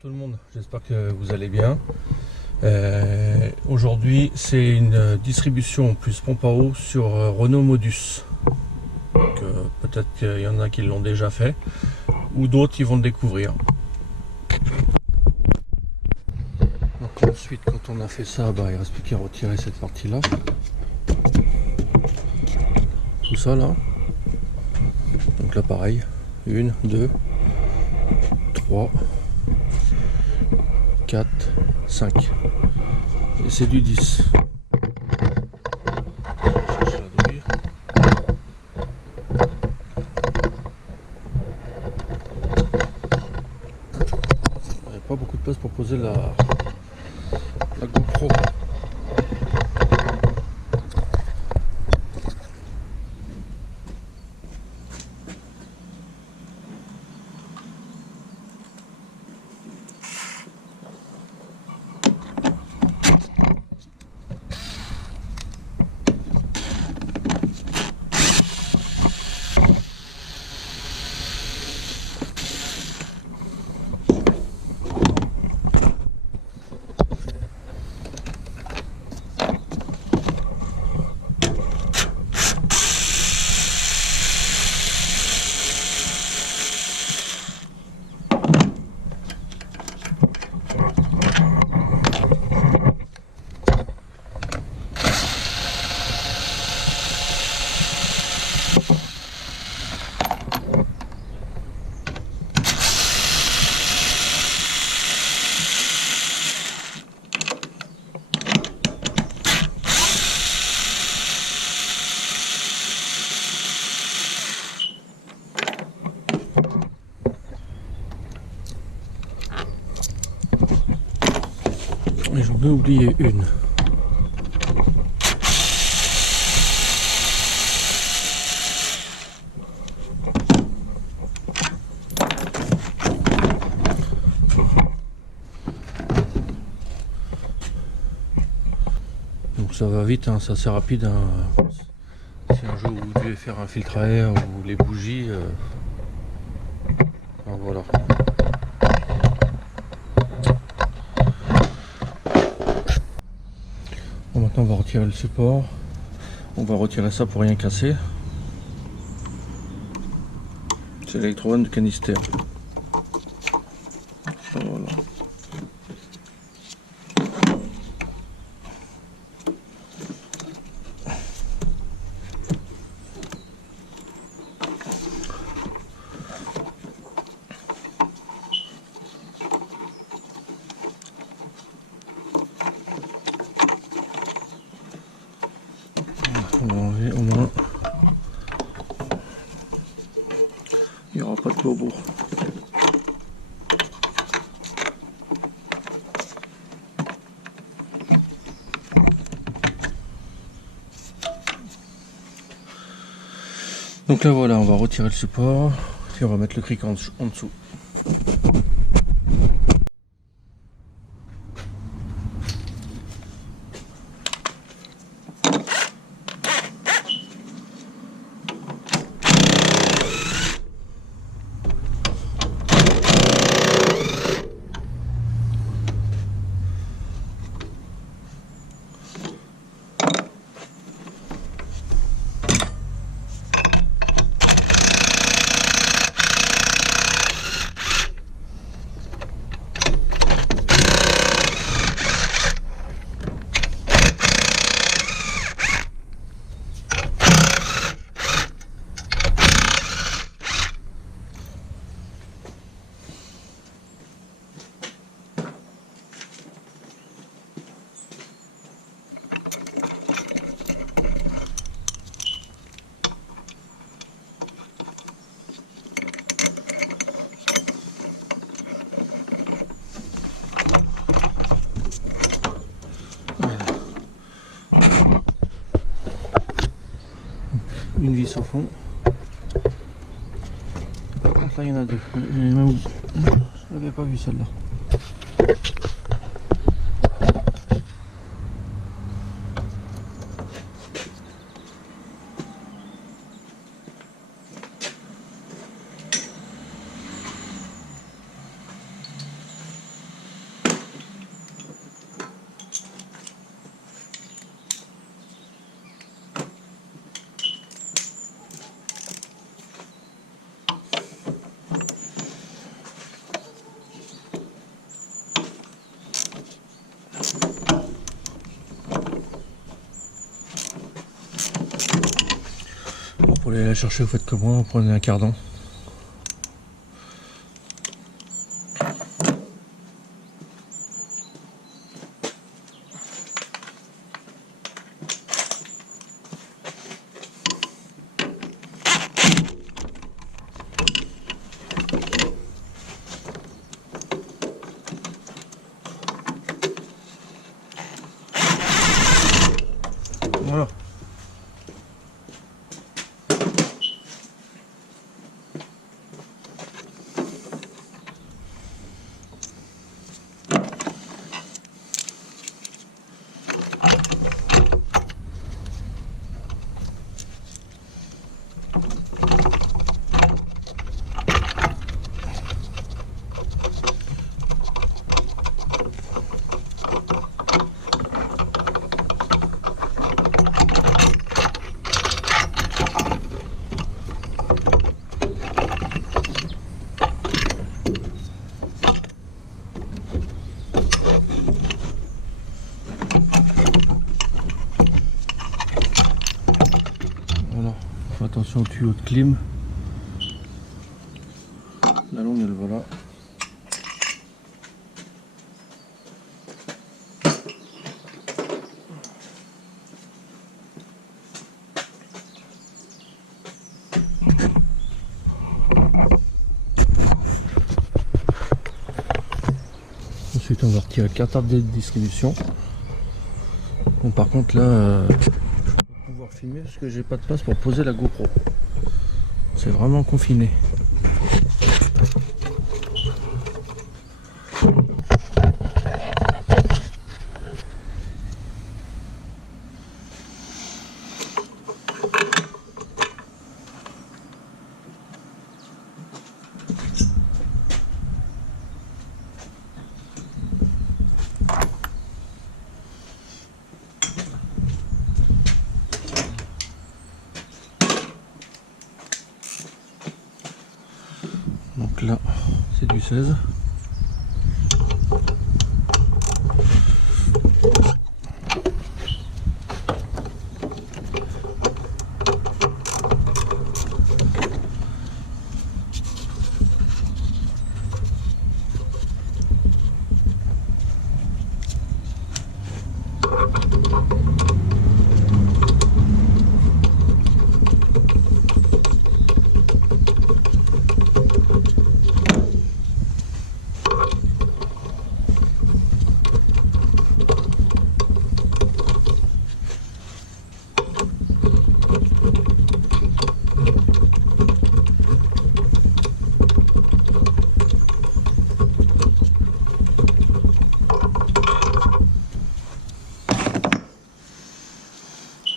Tout le monde, j'espère que vous allez bien. Aujourd'hui, c'est une distribution plus pompe à eau sur Renault Modus. Donc, peut-être qu'il y en a qui l'ont déjà fait, ou d'autres qui vont le découvrir. Donc ensuite, quand on a fait ça, il ne reste plus qu'à retirer cette partie-là. Tout ça là. Donc là, pareil. 1, 2, 3, 4, 5. Et c'est du 10. Il n'y a pas beaucoup de place pour poser la GoPro. Et j'en ai oublié une. Donc ça va vite, hein, c'est assez rapide. Hein. Si un jour vous devez faire un filtre à air ou les bougies, voilà. Bon, maintenant on va retirer le support. On va retirer ça pour rien casser. C'est l'électrode de canister. Voilà. On va enlever au moins. Il n'y aura pas de bobo. Donc là voilà, on va retirer le support et on va mettre le cric en dessous. Une vis au fond. Par contre là il y en a deux. Je n'avais pas vu celle-là. la chercher, vous faites comme moi, vous prenez un cardan. Voilà. Voilà, fais attention au tuyau de clim. La longue elle voilà. Ensuite on va retirer le cartable de distribution. Bon par contre là je vais pas pouvoir filmer parce que j'ai pas de place pour poser la GoPro. C'est vraiment confiné. Donc là, c'est du 16.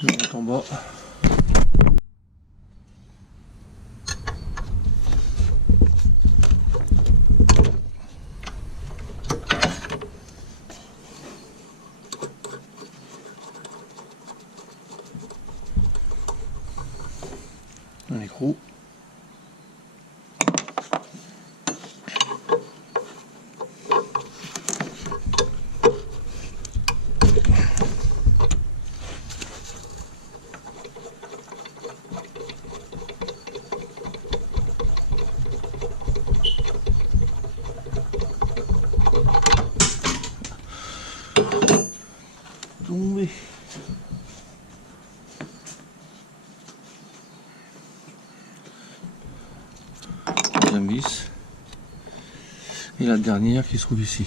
Je monte en bas. Un écrou. Tombé. Deuxième vis. Et la dernière qui se trouve ici.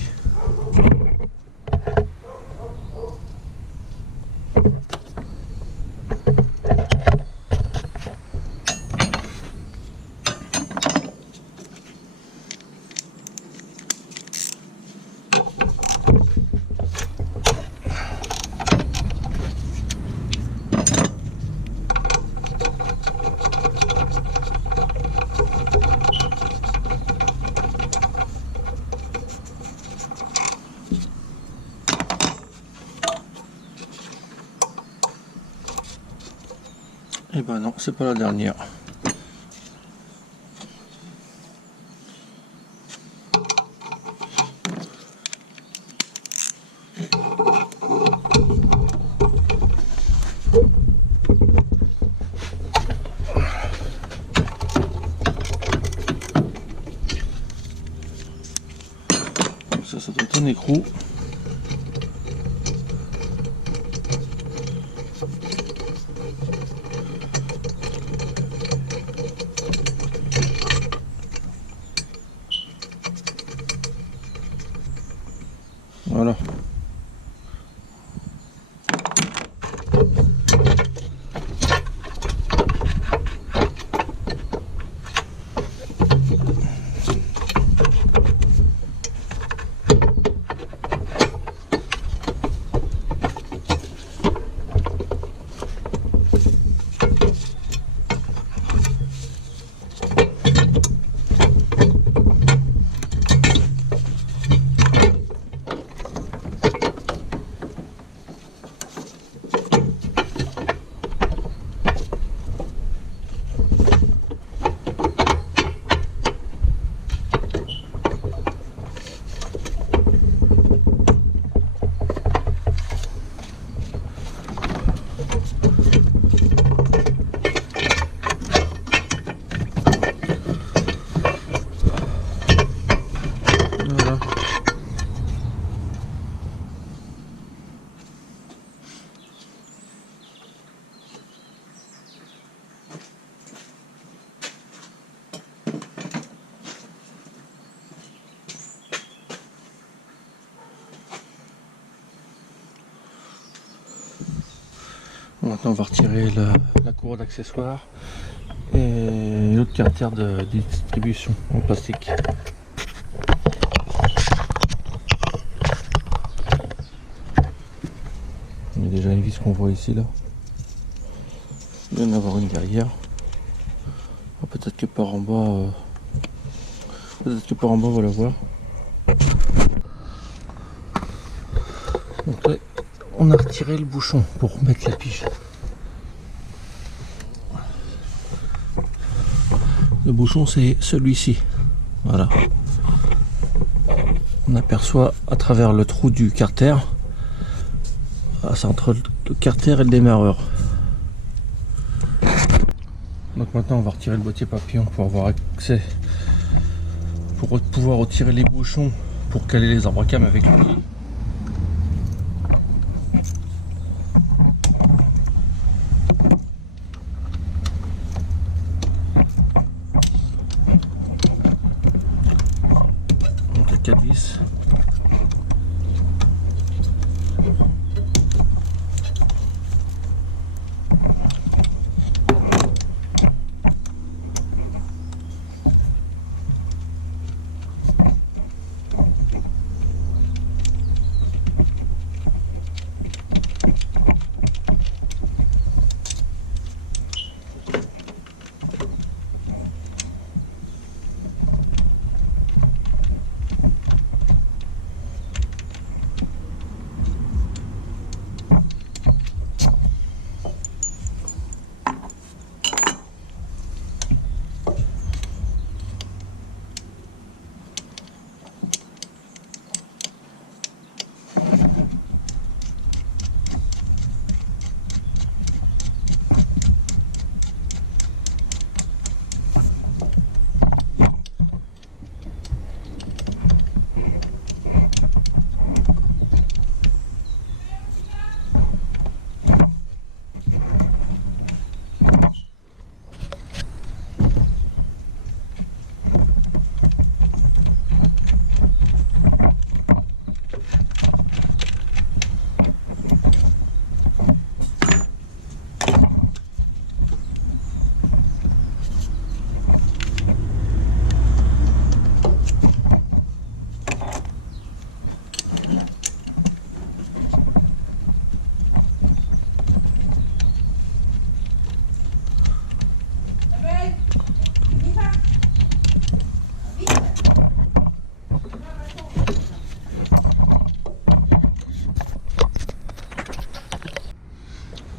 Et ben non, c'est pas la dernière. bon écrou. Voilà. Voilà. Maintenant on va retirer la cour d'accessoires et l'autre carter de distribution en plastique. Il y a déjà une vis qu'on voit ici là. Il vient d'en avoir une derrière. Oh, peut-être que par en bas, on va la voir. Donc là, on a retiré le bouchon pour mettre la pige. Le bouchon c'est celui-ci. Voilà. On aperçoit à travers le trou du carter. Ah, c'est entre le carter et le démarreur. Donc maintenant on va retirer le boîtier papillon pour avoir accès, pour pouvoir retirer les bouchons pour caler les arbres à cam avec lui. Donc il y a 4 vis.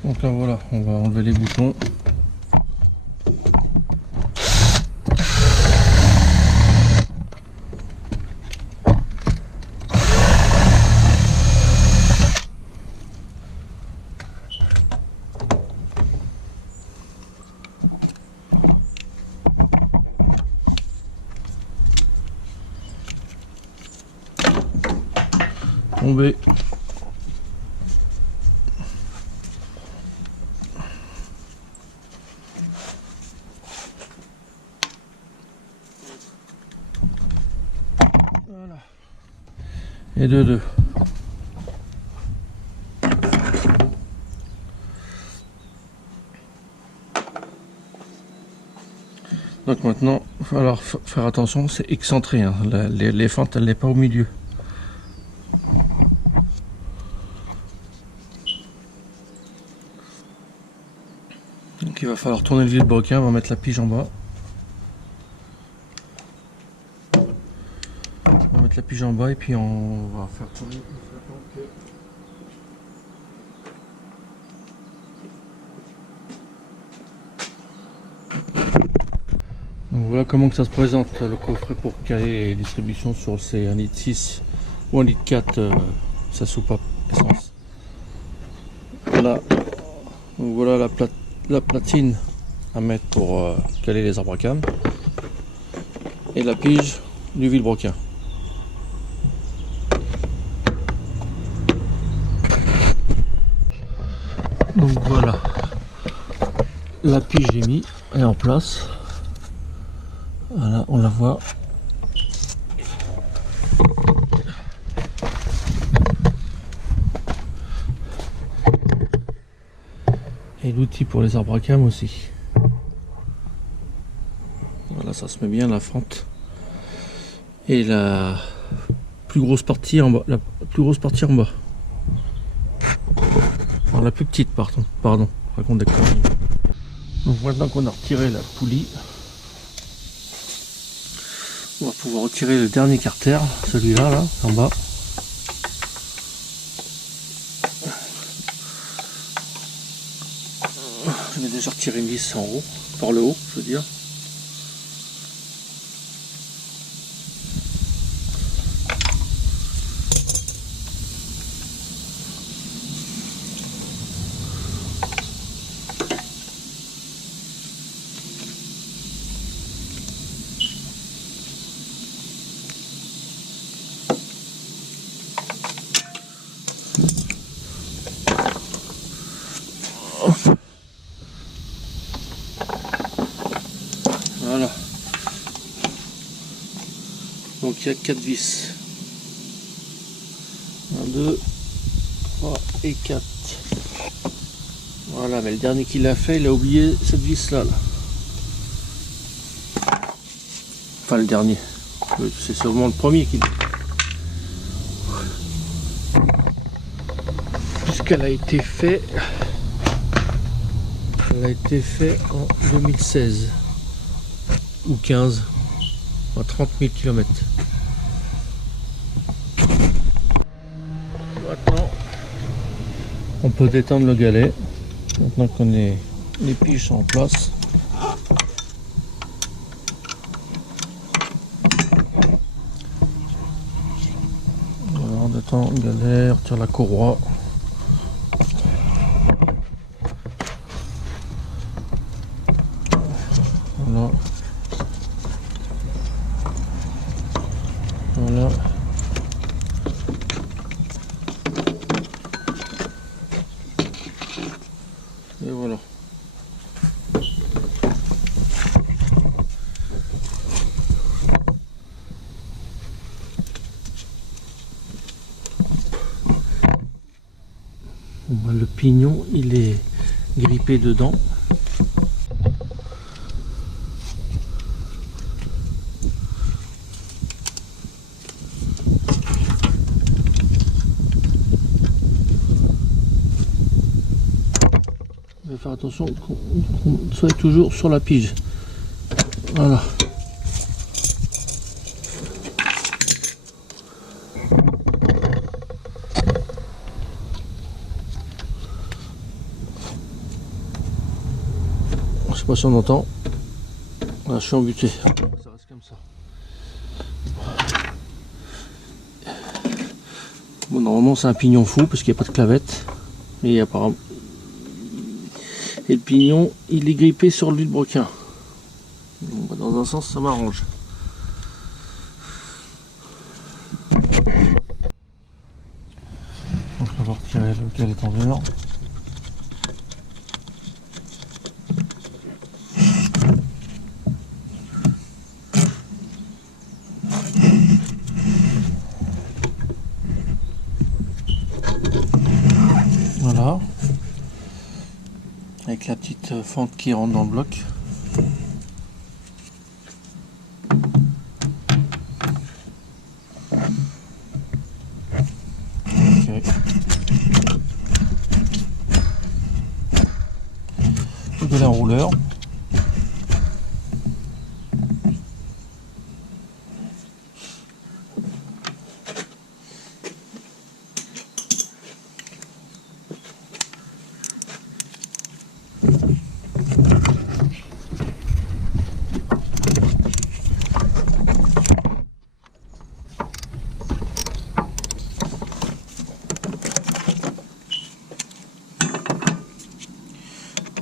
Donc là voilà, on va enlever les bouchons. tomber. Voilà. Et de deux. Donc maintenant, il va falloir faire attention, c'est excentré, hein. Les fentes, elle n'est pas au milieu. Donc il va falloir tourner le vilebrequin, on va mettre la pige en bas. On va mettre la pige en bas et puis on va faire tourner. Donc voilà comment que ça se présente le coffret pour caler les distributions sur le C 1,6 litre ou 1,4 litre sa soupape essence. Voilà, donc voilà la platine à mettre pour caler les arbres à cam et la pige du vilebrequin. Donc voilà, la pige est mise, elle est en place. Voilà, on la voit. Et l'outil pour les arbres à cam aussi. Voilà, ça se met bien la fente. Et la plus grosse partie en bas. La plus grosse partie en bas. Enfin, la plus petite, pardon. Je raconte des conneries. Donc maintenant qu'on a retiré la poulie, on va pouvoir retirer le dernier carter, celui-là, là, en bas. Je vais déjà retirer une vis en haut, par le haut, je veux dire. Voilà. Donc il y a 4 vis. 1, 2, 3 et 4. Voilà, mais le dernier qu'il a fait, il a oublié cette vis là. Enfin le dernier. C'est sûrement le premier qu'il a. Puisqu'elle a été faite. Elle a été faite en 2016 ou 15, à 30 000 km. Maintenant, on peut détendre le galet. Maintenant qu'on les piges sont en place. Alors, on détend le galet, on retire la courroie. Voilà. Voilà. Et voilà. Bon, le pignon, il est grippé dedans. Il faut faire attention qu'on soit toujours sur la pige. Voilà. Je sais pas si on entend. Là, je suis embuté. Ça reste comme ça. Bon, normalement c'est un pignon fou parce qu'il n'y a pas de clavette. Et apparemment. Et le pignon, il est grippé sur le vilebrequin. Bon, dans un sens, ça m'arrange. qu'elle est en dehors. Voilà. Avec la petite fente qui rentre dans le bloc. Ok. De l'enrouleur.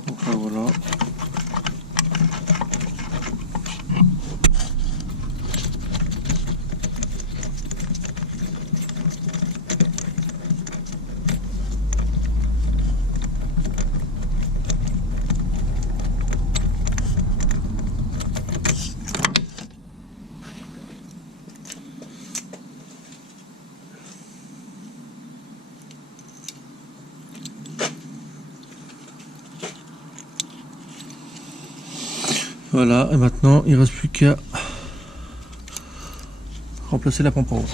Donc là, voilà. Voilà, et maintenant il ne reste plus qu'à remplacer la pompe à eau.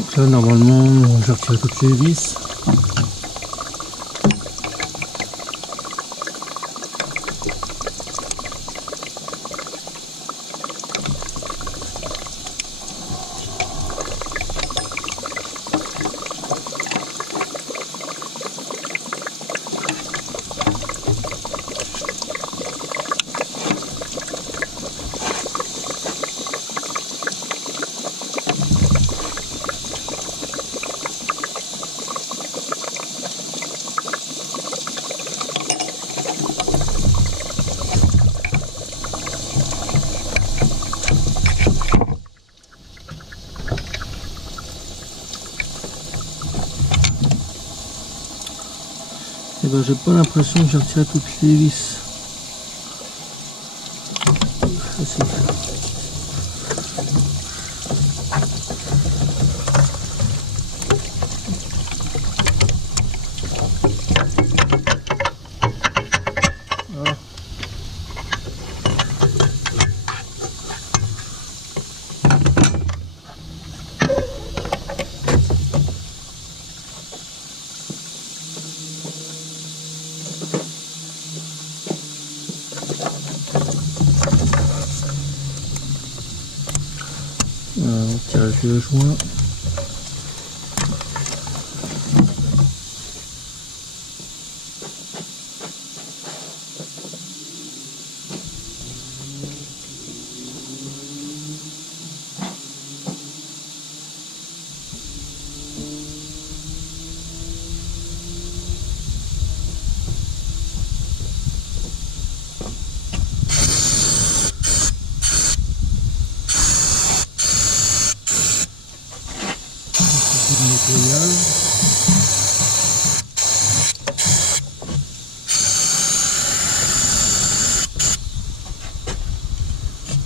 Donc là normalement j'ai retiré toutes les vis. Et ben j'ai pas l'impression que j'ai retiré toutes les vis. Facile. Voilà. Tirage de joint.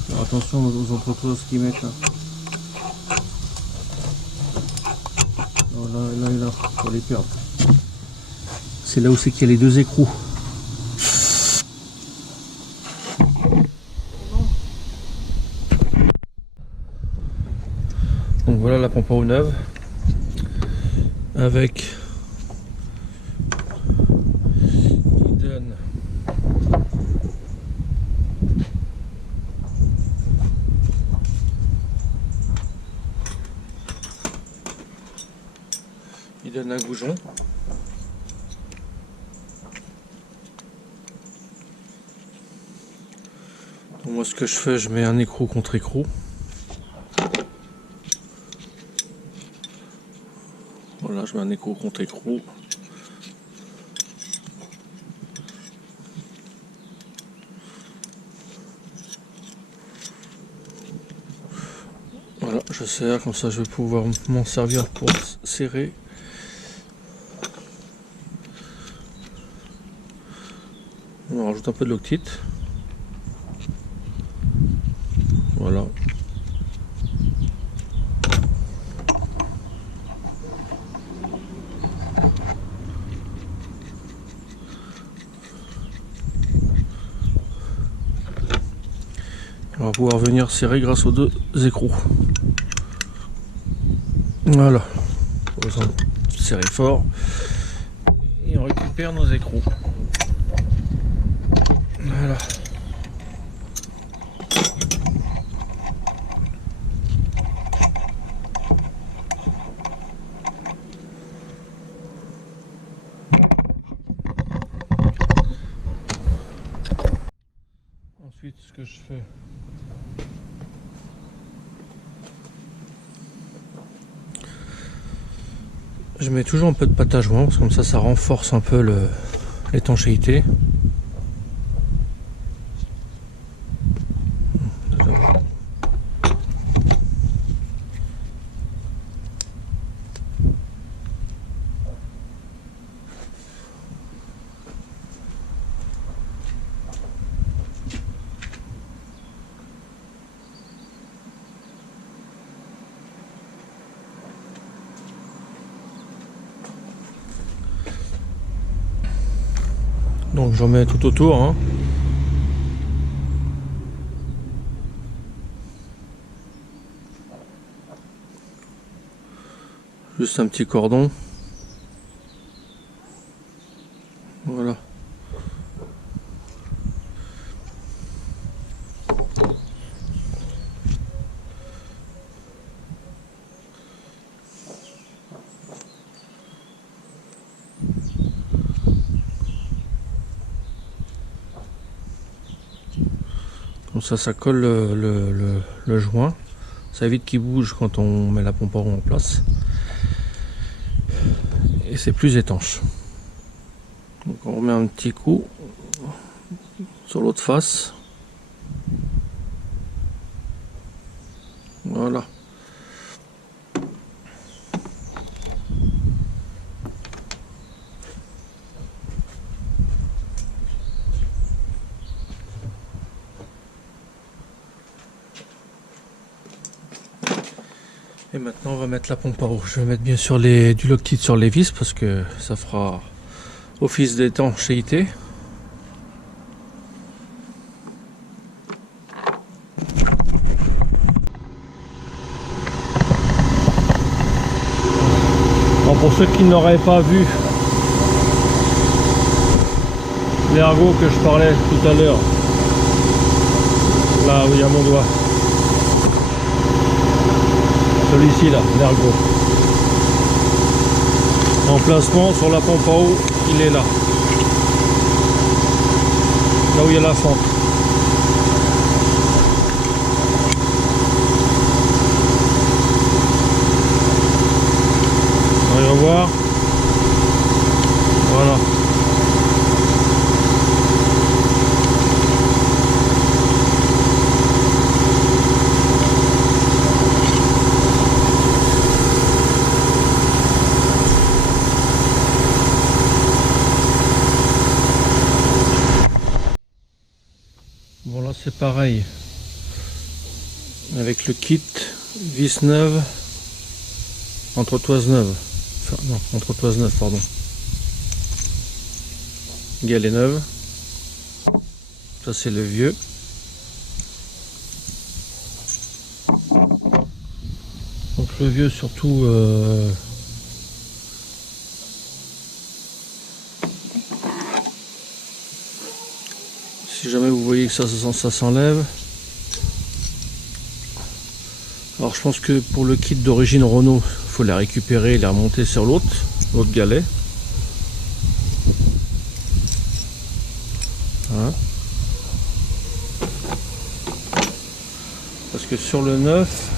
Alors attention aux entrepôts ce qu'ils mettent là. Oh, là et là, faut les perdre. C'est là où c'est qu'il y a les deux écrous. Donc voilà la pompe à eau neuve avec il donne un goujon. Donc moi ce que je fais, je mets un écrou contre écrou. Voilà, je mets un écrou contre écrou. Voilà, je serre, comme ça je vais pouvoir m'en servir pour serrer. On rajoute un peu de loctite. Voilà. On va pouvoir venir serrer grâce aux deux écrous. Voilà. On va serrer fort. Et on récupère nos écrous. Voilà. Ensuite, ce que je fais, je mets toujours un peu de pâte à joint, parce que comme ça renforce un peu l'étanchéité. Donc j'en mets tout autour, hein. Juste un petit cordon. Voilà. Comme ça colle le joint. Ça évite qu'il bouge quand on met la pompe à eau en place. Et c'est plus étanche. Donc on remet un petit coup sur l'autre face. Voilà. Et maintenant on va mettre la pompe à eau. Je vais mettre bien sûr du Loctite sur les vis parce que ça fera office d'étanchéité. Bon, pour ceux qui n'auraient pas vu l'ergot que je parlais tout à l'heure, là où il y a mon doigt, celui-ci là, l'ergot. Emplacement sur la pompe à eau, il est là. Là où il y a la fente. On va voir. Voilà. Bon là c'est pareil avec le kit, vis neuve, entretoise neuve, enfin non, entretoise neuve pardon, galet neuve, ça c'est le vieux, donc le vieux surtout si jamais vous voyez que ça s'enlève. Alors je pense que pour le kit d'origine Renault, il faut la récupérer et la remonter sur l'autre galet. Voilà. Parce que sur le neuf,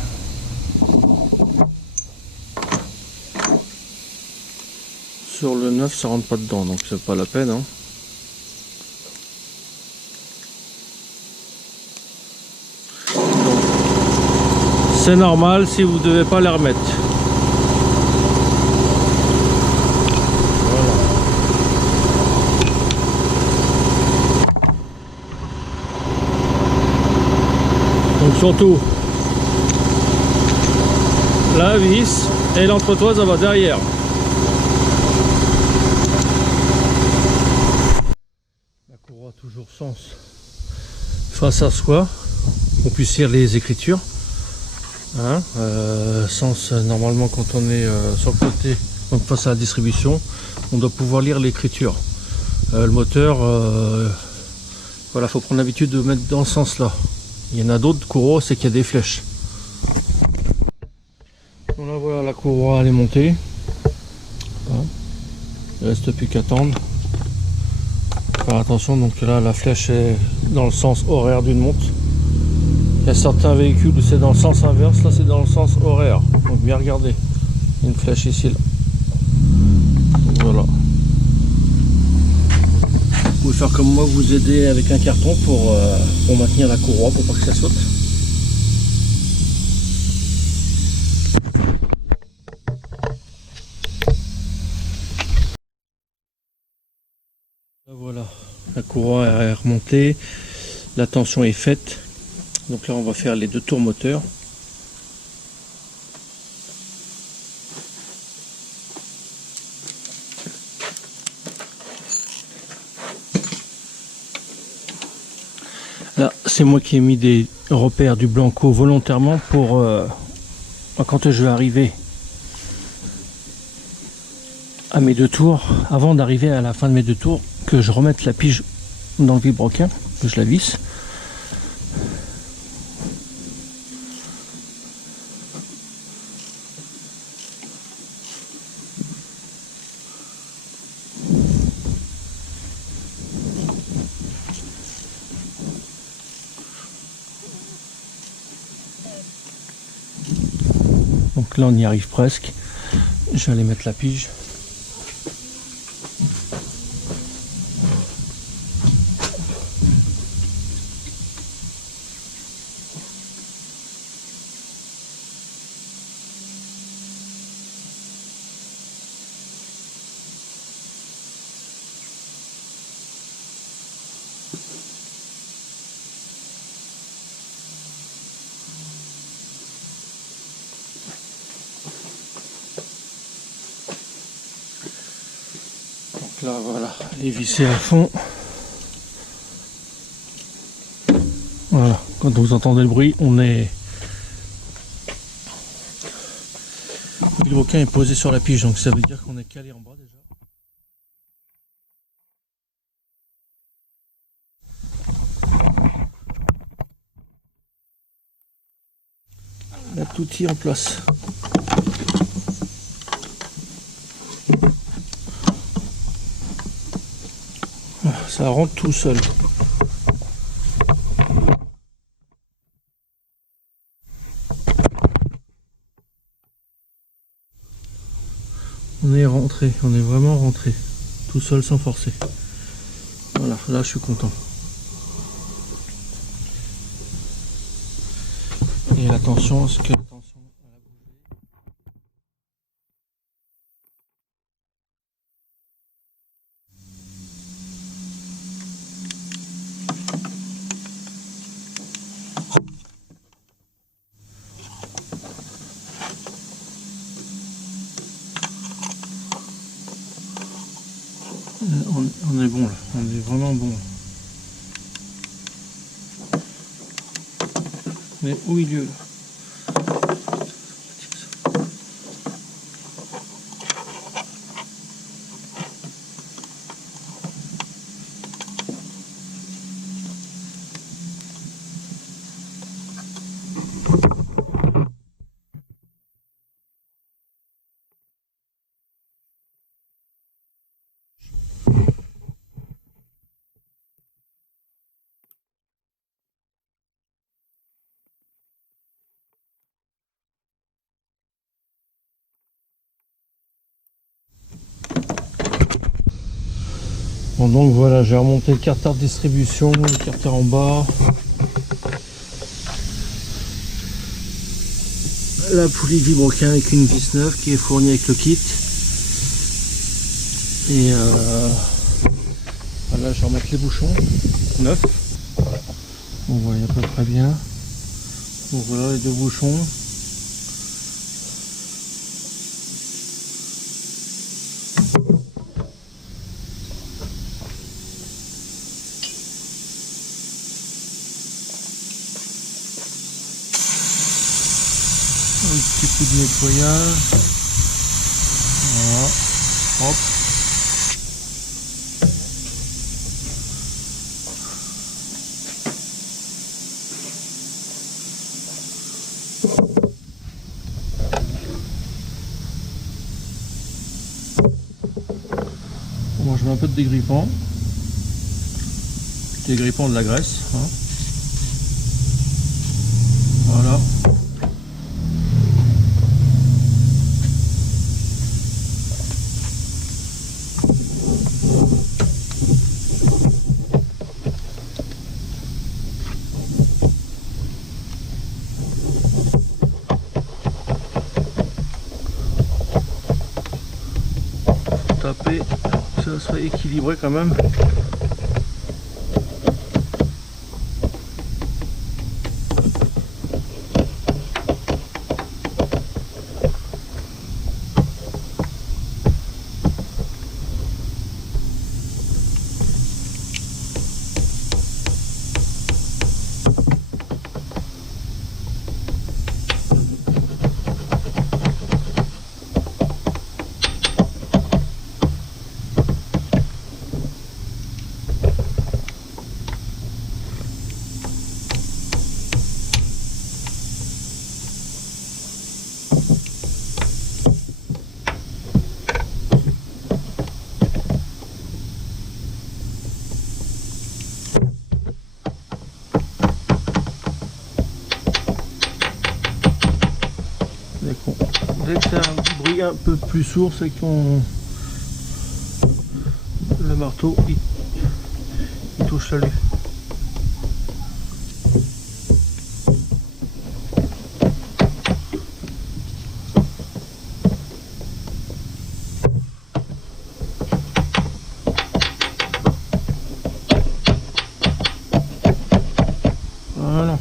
ça rentre pas dedans, donc c'est pas la peine, hein. C'est normal si vous ne devez pas les remettre. Voilà. Donc surtout la vis et l'entretoise, ça va derrière. La courroie toujours sens face à soi, on puisse lire les écritures. Hein, sens normalement quand on est sur le côté, donc face à la distribution, on doit pouvoir lire l'écriture. Le moteur, voilà, faut prendre l'habitude de mettre dans ce sens là. Il y en a d'autres courroies, c'est qu'il y a des flèches. Donc là voilà, la courroie elle est montée. Voilà. Il ne reste plus qu'à attendre. Faire attention, donc là la flèche est dans le sens horaire d'une montre. Il y a certains véhicules où c'est dans le sens inverse, là c'est dans le sens horaire. Donc bien regarder. Il y a une flèche ici là. Donc, voilà. Vous pouvez faire comme moi, vous aider avec un carton pour maintenir la courroie pour pas que ça saute. Voilà, la courroie est remontée, la tension est faite. Donc là on va faire les deux tours moteurs. Là c'est moi qui ai mis des repères du Blanco volontairement pour quand je vais arriver à mes 2 tours, avant d'arriver à la fin de mes 2 tours, que je remette la pige dans le vilebrequin, que je la visse. Donc là on y arrive presque. Je vais aller mettre la pige. Donc là voilà, elle est vissée à fond. Voilà, quand vous entendez le bruit, on est... Le vilebrequin est posé sur la pige, donc ça veut dire qu'on est calé en bas déjà. On a tout en place. Ça rentre tout seul. On est rentré, on est vraiment rentré. Tout seul sans forcer. Voilà, là je suis content. Et la tension, est-ce que la tension elle a bougé? On est bon là, on est vraiment bon. On est au milieu là. Bon, donc voilà, j'ai remonté le carter de distribution, le carter en bas. La poulie de vilebrequin avec une vis neuve qui est fournie avec le kit. Et voilà, je vais remettre les bouchons neufs. On voit à peu près bien. Donc voilà les 2 bouchons. Un petit coup de nettoyage. Voilà. Hop. Bon, je mets un peu de dégrippant. Dégrippant de la graisse. Hein. Voilà. Taper, que ça soit équilibré quand même. bruit un peu plus sourd, c'est qu'on le marteau il touche l'alu. Voilà.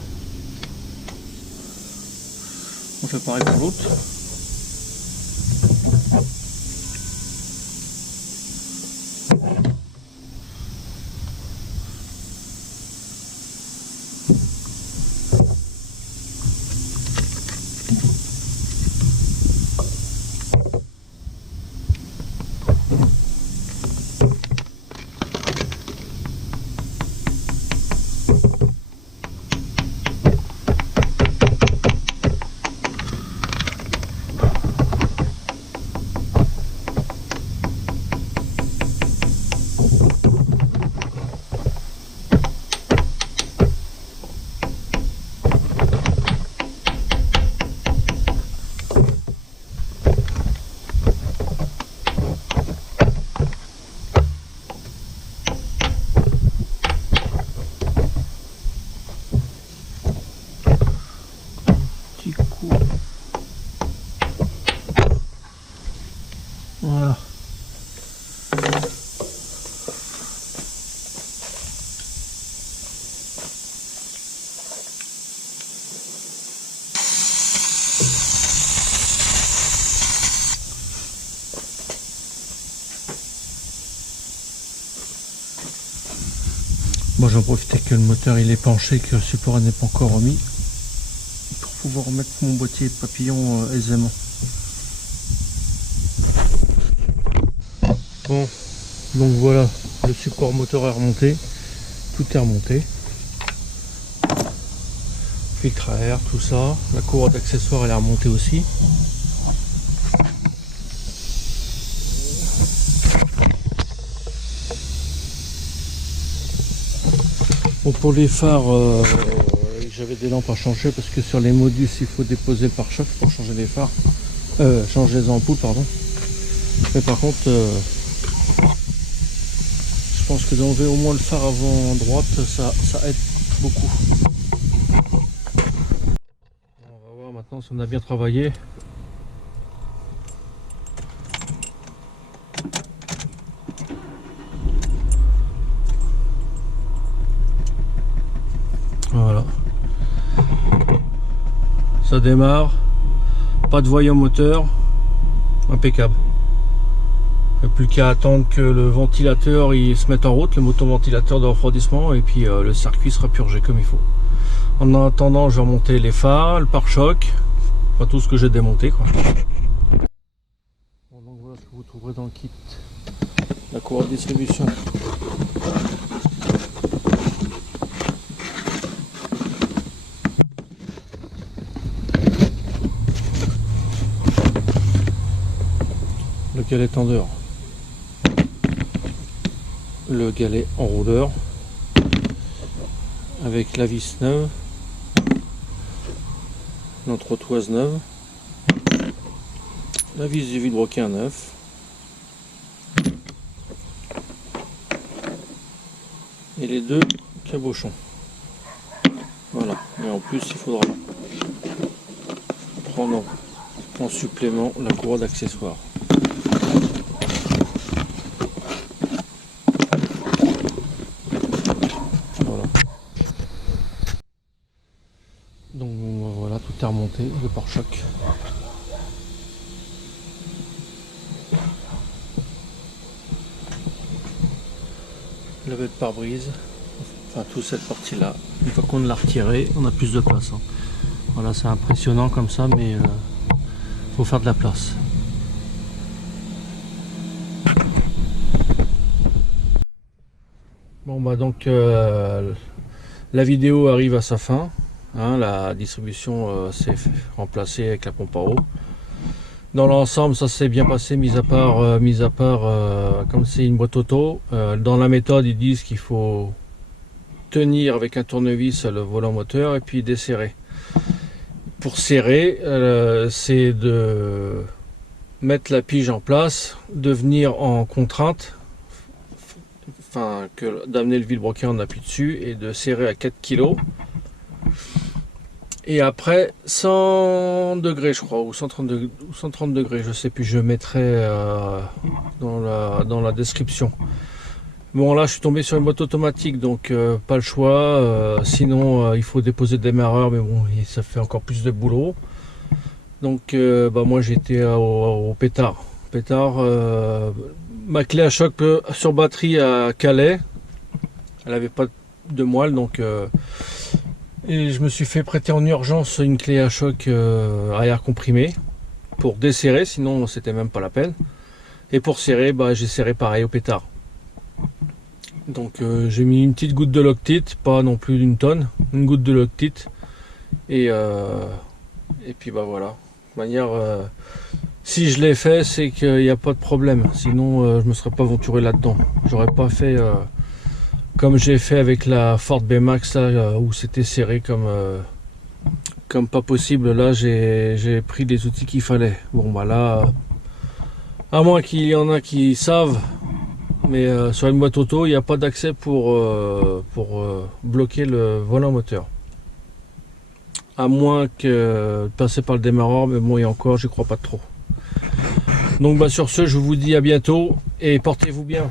On fait pareil pour l'autre. Voilà. Bon, j'en profite que le moteur il est penché, que le support n'est pas encore remis, pour pouvoir remettre mon boîtier papillon aisément. Bon, donc voilà, le support moteur est remonté, tout est remonté. Filtre à air, tout ça, la courroie d'accessoires elle est remontée aussi. Bon, pour les phares, j'avais des lampes à changer parce que sur les modus il faut déposer le pare-choc pour changer les phares, changer les ampoules pardon. Mais par contre, je pense que d'enlever au moins le phare avant droite, ça aide beaucoup. On va voir maintenant si on a bien travaillé. Voilà. Ça démarre. Pas de voyant moteur. Impeccable. Il n'y a plus qu'à attendre que le ventilateur il se mette en route, le motoventilateur de refroidissement, et puis le circuit sera purgé comme il faut. En attendant, je vais remonter les phares, le pare-choc, enfin tout ce que j'ai démonté quoi. Bon, donc voilà ce que vous trouverez dans le kit. La courroie de distribution. Le galet tendeur. Le galet enrouleur avec la vis neuve, l'entretoise neuve, la vis du vilebrequin neuf, et les deux cabochons. Voilà, et en plus il faudra prendre en supplément la courroie d'accessoires. Donc voilà, tout est remonté, le pare-choc. Le bête pare-brise, enfin toute cette partie là, une fois qu'on l'a retiré, on a plus de place. Hein. Voilà, c'est impressionnant comme ça, mais faut faire de la place. Bon bah donc la vidéo arrive à sa fin. Hein, la distribution s'est remplacée avec la pompe à eau. Dans l'ensemble, ça s'est bien passé, mis à part comme c'est une boîte auto. Dans la méthode, ils disent qu'il faut tenir avec un tournevis le volant moteur et puis desserrer. Pour serrer, c'est de mettre la pige en place, de venir en contrainte, enfin d'amener le vilebrequin en appui dessus et de serrer à 4 kg. Et après 100 degrés je crois, ou 130 degrés, je sais plus, je mettrai dans la description. Bon là je suis tombé sur une boîte automatique, donc pas le choix, sinon il faut déposer le démarreur, mais bon ça fait encore plus de boulot. Donc moi j'étais au pétard. Ma clé à choc sur batterie à Calais, elle avait pas de moelle, donc et je me suis fait prêter en urgence une clé à choc à air comprimé pour desserrer, sinon c'était même pas la peine. Et pour serrer, j'ai serré pareil au pétard. Donc j'ai mis une petite goutte de Loctite, pas non plus d'une tonne, une goutte de Loctite. Et puis voilà. De manière, si je l'ai fait, c'est qu'il n'y a pas de problème. Sinon, je me serais pas aventuré là-dedans. J'aurais pas fait comme j'ai fait avec la Ford B-Max là, où c'était serré comme pas possible. Là, j'ai pris les outils qu'il fallait. Bon, là, à moins qu'il y en a qui savent, mais sur une boîte auto, il n'y a pas d'accès pour bloquer le volant moteur. À moins que passer par le démarreur, mais bon, et encore, j'y crois pas trop. Donc sur ce, je vous dis à bientôt et portez-vous bien.